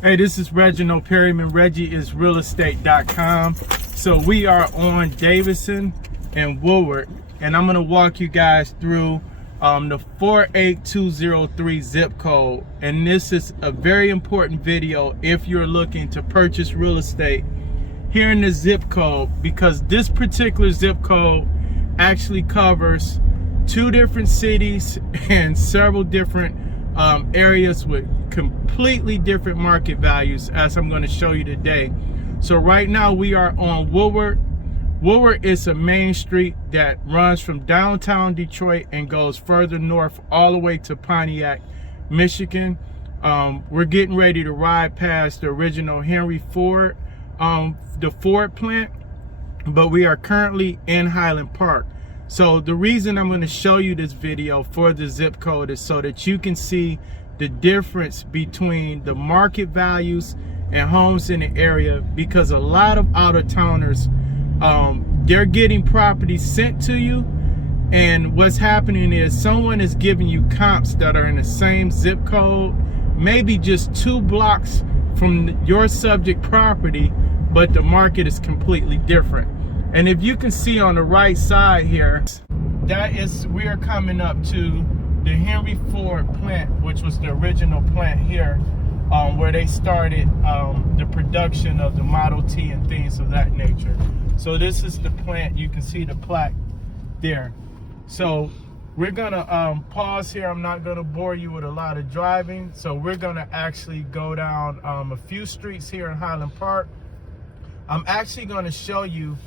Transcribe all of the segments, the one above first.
Hey, this is Reginald Perryman, ReggieIsRealEstate.com. So we are on Davison and Woodward, and I'm gonna walk you guys through the 48203 zip code. And this is a very important video if you're looking to purchase real estate here in the zip code, because this particular zip code actually covers 2 different cities and several different areas with completely different market values, as I'm going to show you today. So right now we are on Woodward. Woodward is a main street that runs from downtown Detroit and goes further north all the way to Pontiac, Michigan. We're getting ready to ride past the original Henry Ford, the Ford plant, but we are currently in Highland Park. So the reason I'm going to show you this video for the zip code is so that you can see the difference between the market values and homes in the area, because a lot of out-of-towners, they're getting properties sent to you, and what's happening is someone is giving you comps that are in the same zip code, maybe just 2 blocks from your subject property, but the market is completely different. And if you can see on the right side here, we are coming up to the Henry Ford plant, which was the original plant here, where they started the production of the Model T and things of that nature. So this is the plant. You can see the plaque there. So we're gonna pause here. I'm not gonna bore you with a lot of driving. So we're gonna actually go down a few streets here in Highland Park. I'm actually gonna show you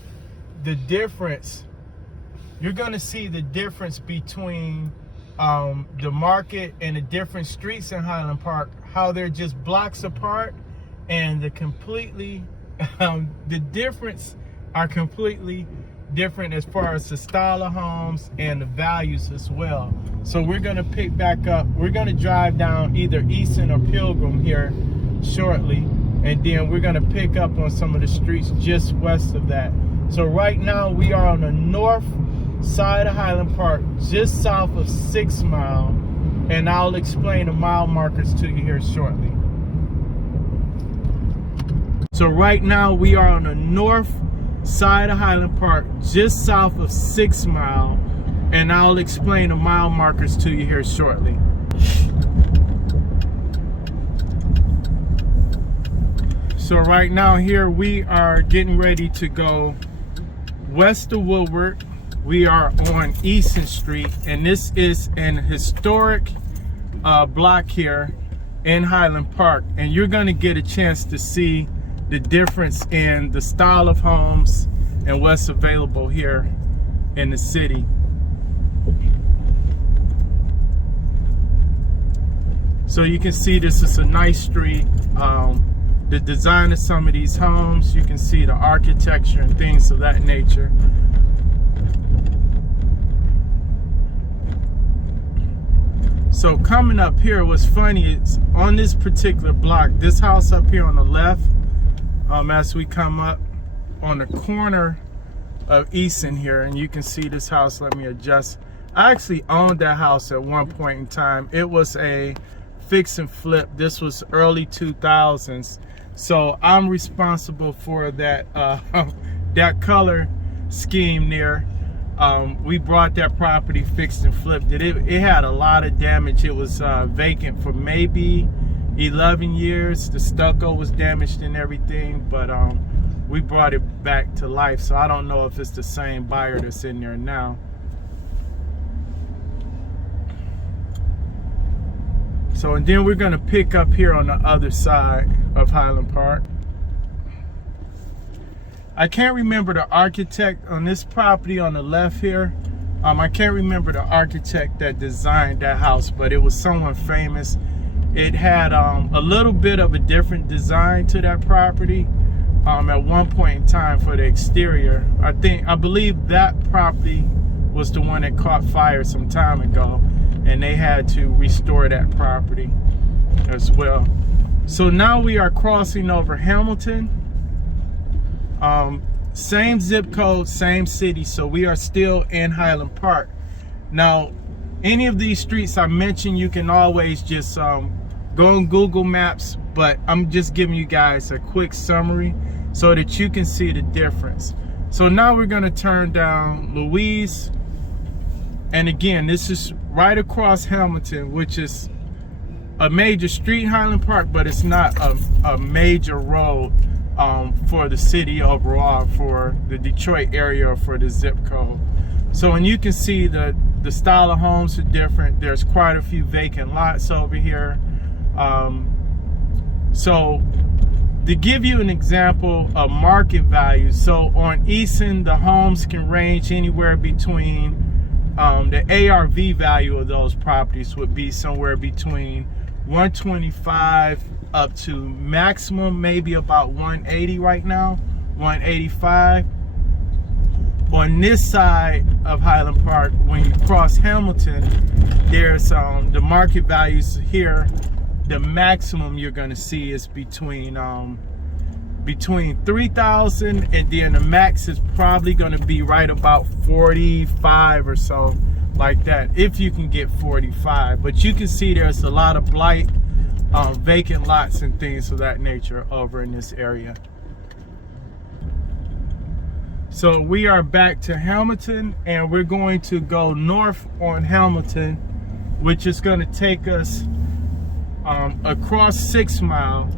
the difference. You're going to see the difference between the market and the different streets in Highland Park, how they're just blocks apart, and the difference are completely different as far as the style of homes and the values as well. So we're going to pick back up. We're going to drive down either Easton or Pilgrim here shortly, and then we're going to pick up on some of the streets just west of that. So right now we are on the north side of Highland Park, just south of 6 Mile, and I'll explain the mile markers to you here shortly. So right now we are on the north side of Highland Park, just south of 6 Mile, and I'll explain the mile markers to you here shortly. So right now here we are getting ready to go west of Woodward. We are on Easton Street, and this is an historic block here in Highland Park, and you're going to get a chance to see the difference in the style of homes and what's available here in the city. So you can see this is a nice street. The design of some of these homes, you can see the architecture and things of that nature. So coming up here, what's funny is on this particular block, this house up here on the left, as we come up on the corner of Easton here, and you can see this house. Let me adjust. I actually owned that house at one point in time. It was a fix and flip. This was early 2000s. So I'm responsible for that that color scheme there. We brought that property, fixed and flipped it. It had a lot of damage. It was vacant for maybe 11 years. The stucco was damaged and everything, but we brought it back to life. So I don't know if it's the same buyer that's in there now. So, and then we're going to pick up here on the other side of Highland Park. I can't remember the architect on this property on the left here. I can't remember the architect that designed that house, but it was someone famous. It had a little bit of a different design to that property at one point in time for the exterior. I believe that property was the one that caught fire some time ago, and they had to restore that property as well. So now we are crossing over Hamilton. Same zip code, same city, so we are still in Highland Park. Now, any of these streets I mentioned, you can always just go on Google Maps, but I'm just giving you guys a quick summary so that you can see the difference. So now we're going to turn down Louise, and again, this is right across Hamilton, which is a major street, Highland Park, but it's not a major road for the city overall, for the Detroit area, or for the zip code. So, and you can see the style of homes are different. There's quite a few vacant lots over here. So to give you an example of market value, so on Easton, the homes can range anywhere between, the ARV value of those properties would be somewhere between 125 up to maximum maybe about 180 right now, 185. On this side of Highland Park, when you cross Hamilton, there's the market values here. The maximum you're going to see is between 3,000, and then the max is probably going to be right about 45 or so, like that, if you can get 45. But you can see there's a lot of blight, vacant lots and things of that nature over in this area. So we are back to Hamilton, and we're going to go north on Hamilton, which is going to take us across 6 Mile.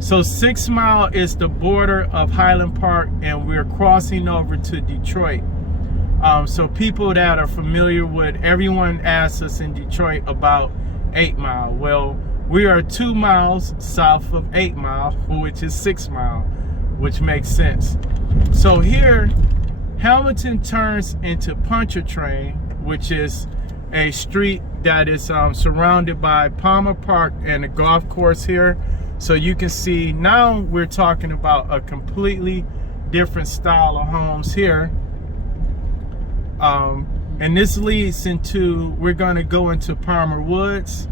So 6 Mile is the border of Highland Park, and we're crossing over to Detroit. So people that are familiar with, everyone asks us in Detroit about 8 Mile. Well, we are 2 miles south of 8 Mile, which is 6 Mile, which makes sense. So here, Hamilton turns into Pontchartrain, which is a street that is surrounded by Palmer Park and a golf course here. So you can see now we're talking about a completely different style of homes here. And this leads into, we're going to go into Palmer Woods,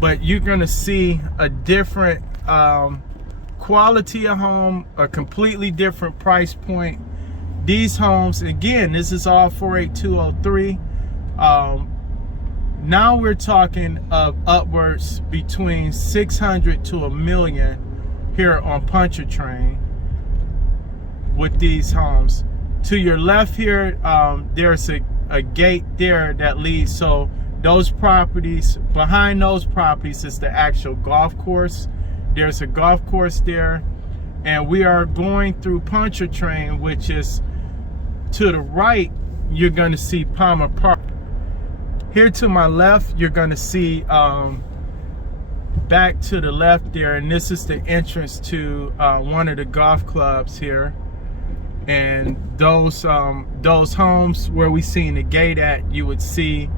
but you're going to see a different quality of home, a completely different price point. These homes, again, this is all 48203. Now we're talking of upwards between 600 to $1 million here on Pontchartrain with these homes. To your left here, there's a gate there that leads, so those properties, behind those properties is the actual golf course. There's a golf course there, and we are going through Pontchartrain, which is to the right. You're going to see Palmer Park. Here to my left, you're going to see back to the left there, and this is the entrance to one of the golf clubs here. And those homes where we seen the gate at, you would see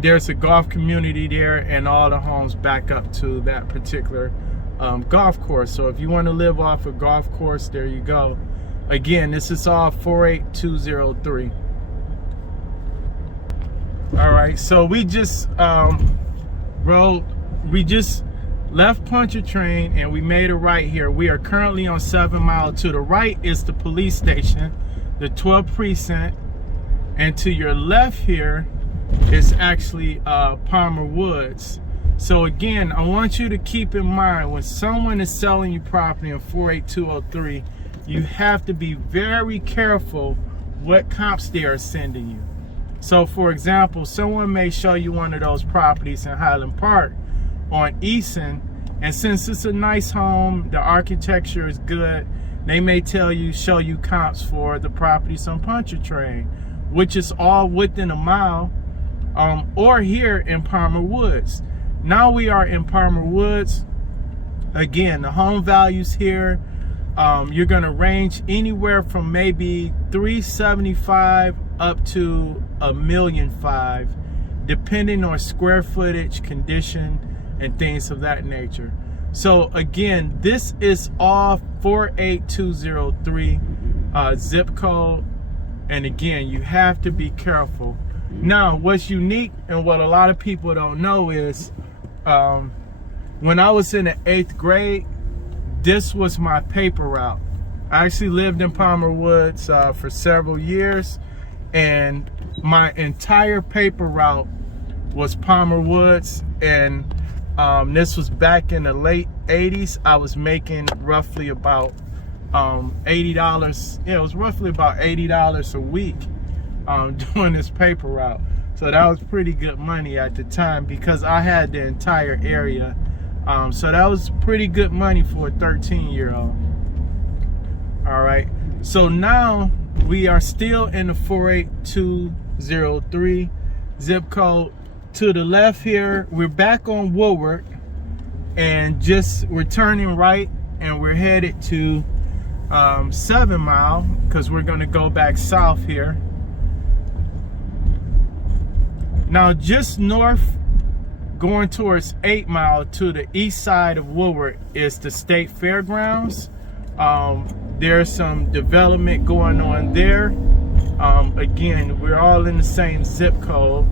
there's a golf community there, and all the homes back up to that particular golf course. So if you want to live off a golf course, there you go. Again, this is all 48203. All right, so we just left Pontchartrain, and we made a right here. We are currently on 7 Mile. To the right is the police station, the 12th precinct, and to your left here is actually Palmer Woods. So again, I want you to keep in mind, when someone is selling you property in 48203, you have to be very careful what comps they are sending you. So for example, someone may show you one of those properties in Highland Park on Easton, and since it's a nice home, the architecture is good, they may show you comps for the properties on Pontchartrain, which is all within a mile, or here in Palmer Woods. Now we are in Palmer Woods. Again, the home values here, you're going to range anywhere from maybe 375 up to $1.5 million, depending on square footage, condition, and things of that nature. So again, this is all 48203 zip code, and again, you have to be careful. Now, what's unique and what a lot of people don't know is, when I was in the 8th grade, this was my paper route. I actually lived in Palmer Woods for several years, and my entire paper route was Palmer Woods. And This was back in the late 80s. I was making roughly about $80. Yeah, it was roughly about $80 a week doing this paper route. So that was pretty good money at the time because I had the entire area. So that was pretty good money for a 13-year-old. All right. So now we are still in the 48203 zip code. To the left here, we're back on Woodward, and we're turning right, and we're headed to 7 Mile because we're going to go back south here. Now just north, going towards 8 Mile to the east side of Woodward is the State Fairgrounds. There's some development going on there. Again, we're all in the same zip code.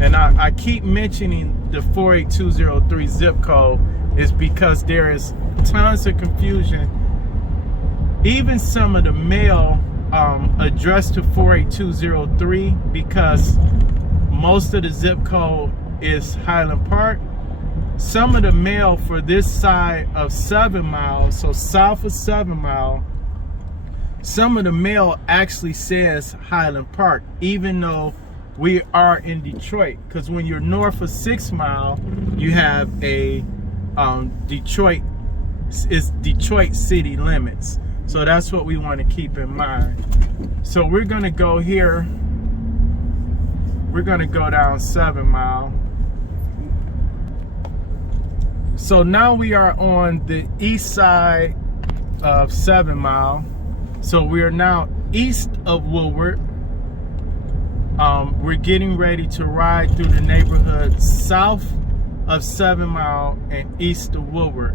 And I keep mentioning the 48203 zip code is because there is tons of confusion. Even some of the mail addressed to 48203 because most of the zip code is Highland Park. Some of the mail for this side of 7 Mile, so south of 7 Mile, some of the mail actually says Highland Park, even though we are in Detroit. Because when you're north of 6 Mile, you have a Detroit city limits. So that's what we want to keep in mind. So we're going to go here. We're going to go down 7 Mile. So now we are on the east side of 7 Mile. So we are now east of Woodward. We're getting ready to ride through the neighborhood south of 7 Mile and east of Woodward.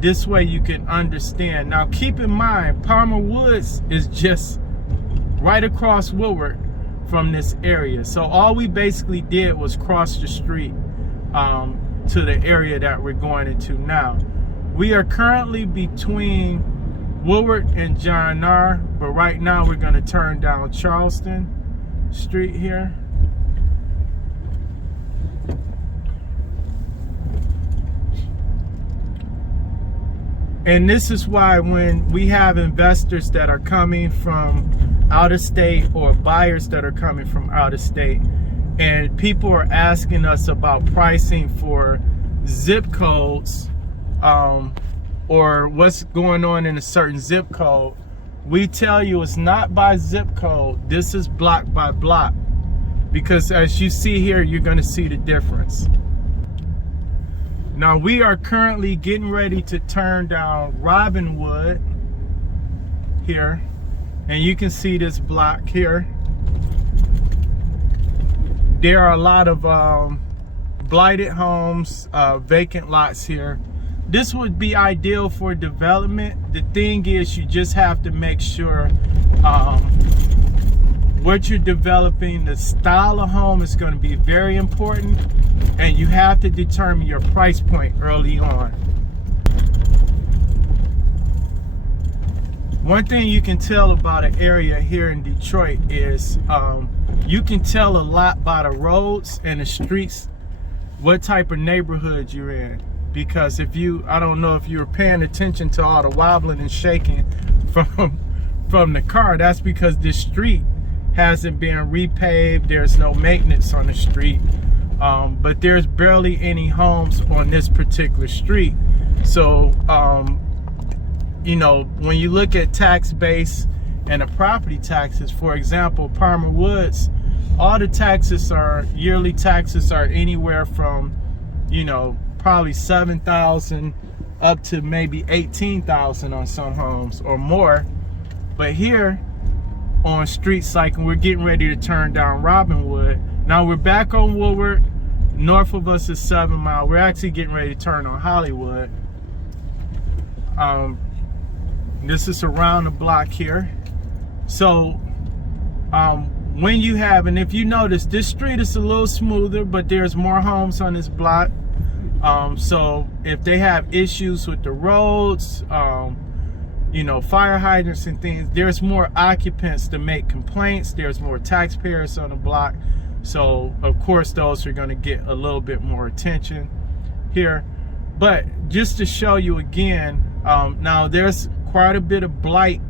This way you can understand. Now keep in mind, Palmer Woods is just right across Woodward from this area. So all we basically did was cross the street to the area that we're going into now. We are currently between Woodward and John R, but right now we're going to turn down Charleston Street here. And this is why when we have investors that are coming from out of state or buyers that are coming from out of state, and people are asking us about pricing for zip codes or what's going on in a certain zip code, we tell you it's not by zip code. This is block by block, because as you see here, you're going to see the difference. Now we are currently getting ready to turn down Robinwood here, and you can see this block here. There are a lot of blighted homes, vacant lots here. This would be ideal for development. The thing is, you just have to make sure what you're developing, the style of home is going to be very important, and you have to determine your price point early on. One thing you can tell about an area here in Detroit is you can tell a lot by the roads and the streets what type of neighborhood you're in. Because if you, I don't know if you were paying attention to all the wobbling and shaking from the car, that's because this street hasn't been repaved. There's no maintenance on the street, but there's barely any homes on this particular street. So you know, when you look at tax base and the property taxes, for example, Palmer Woods, all the taxes are, yearly taxes are anywhere from, you know, probably $7,000 up to maybe $18,000 on some homes or more. But here on streets like, we're getting ready to turn down Robinwood. Now we're back on Woodward. North of us is 7 Mile. We're actually getting ready to turn on Hollywood. This is around the block here. So when you have, and if you notice, this street is a little smoother, but there's more homes on this block. So if they have issues with the roads, you know, fire hydrants and things, there's more occupants to make complaints. There's more taxpayers on the block. So of course those are going to get a little bit more attention. here. But just to show you again, now there's quite a bit of blight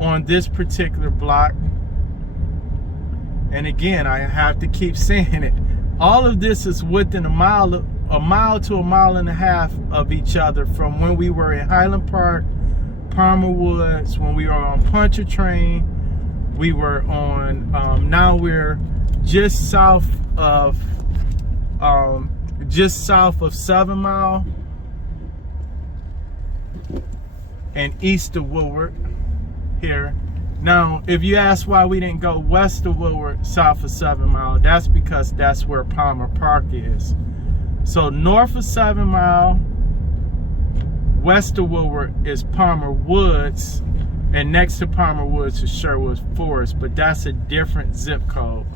on this particular block. And again, I have to keep saying it. All of this is within a mile to a mile and a half of each other from when we were in Highland Park, Palmer Woods, when we were on Pontchartrain, we were on, now we're just south of 7 Mile and east of Woolward here. Now, if you ask why we didn't go west of Woolward, south of 7 Mile, that's because that's where Palmer Park is. So north of 7 Mile, west of Woolward is Palmer Woods, and next to Palmer Woods is Sherwood Forest, but that's a different zip code.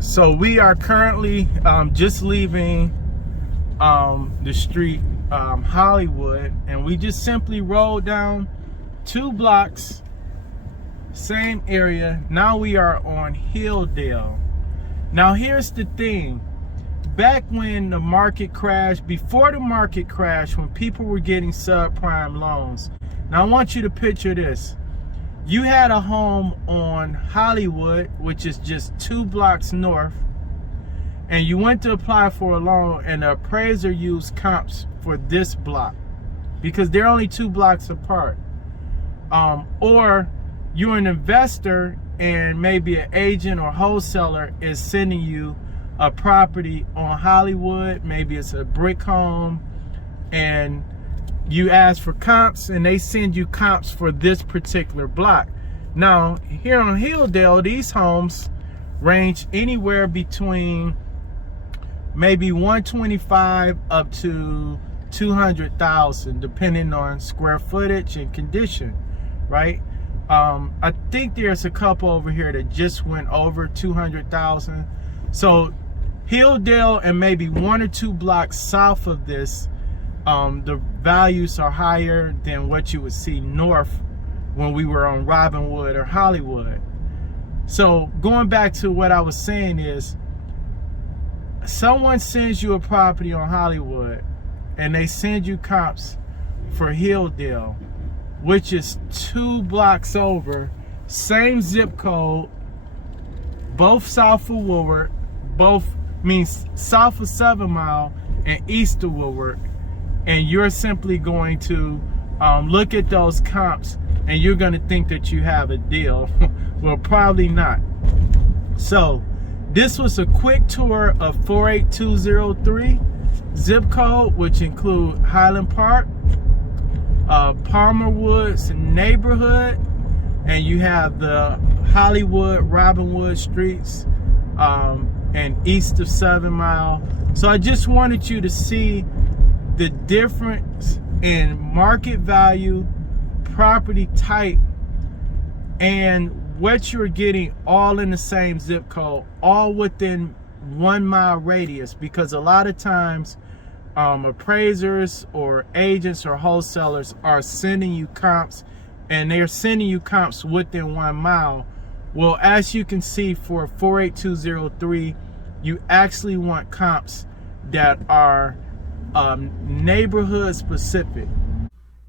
So we are currently just leaving the street Hollywood, and we just simply rolled down 2 blocks, same area. Now we are on Hilldale. Now here's the thing. Back when the market crashed, before the market crash, when people were getting subprime loans, now I want you to picture this. You had a home on Hollywood, which is just 2 blocks north, and you went to apply for a loan, and the appraiser used comps for this block because they're only 2 blocks apart. Or you're an investor and maybe an agent or wholesaler is sending you a property on Hollywood, maybe it's a brick home, and you ask for comps and they send you comps for this particular block. Now here on Hilldale, these homes range anywhere between maybe 125 up to 200,000 depending on square footage and condition, right? I think there's a couple over here that just went over 200,000. So Hilldale and maybe 1 or 2 blocks south of this, the values are higher than what you would see north when we were on Robinwood or Hollywood. So going back to what I was saying is, someone sends you a property on Hollywood and they send you comps for Hilldale, which is 2 blocks over, same zip code, both south of Woolward, both means south of 7 Mile and east of Woolward, and you're simply going to look at those comps and you're going to think that you have a deal. Well, probably not. So this was a quick tour of 48203 zip code, which include Highland Park, Palmer Woods neighborhood, and you have the Hollywood, Robinwood streets, and east of 7 Mile. So I just wanted you to see the difference in market value, property type, and what you're getting all in the same zip code, all within 1 mile radius, because a lot of times appraisers or agents or wholesalers are sending you comps, and they're sending you comps within 1 mile. Well, as you can see for 48203, you actually want comps that are neighborhood specific.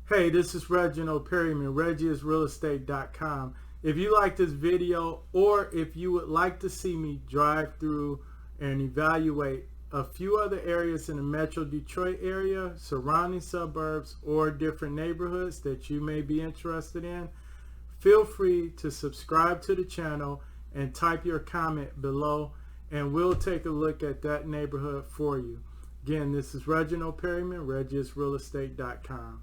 Hey, this is Reginald Perryman, ReggieIsRealEstate.com. If you like this video, or if you would like to see me drive through and evaluate a few other areas in the Metro Detroit area, surrounding suburbs, or different neighborhoods that you may be interested in, feel free to subscribe to the channel and type your comment below, and we'll take a look at that neighborhood for you. Again, this is Reginald Perryman, ReggieIsRealEstate.com.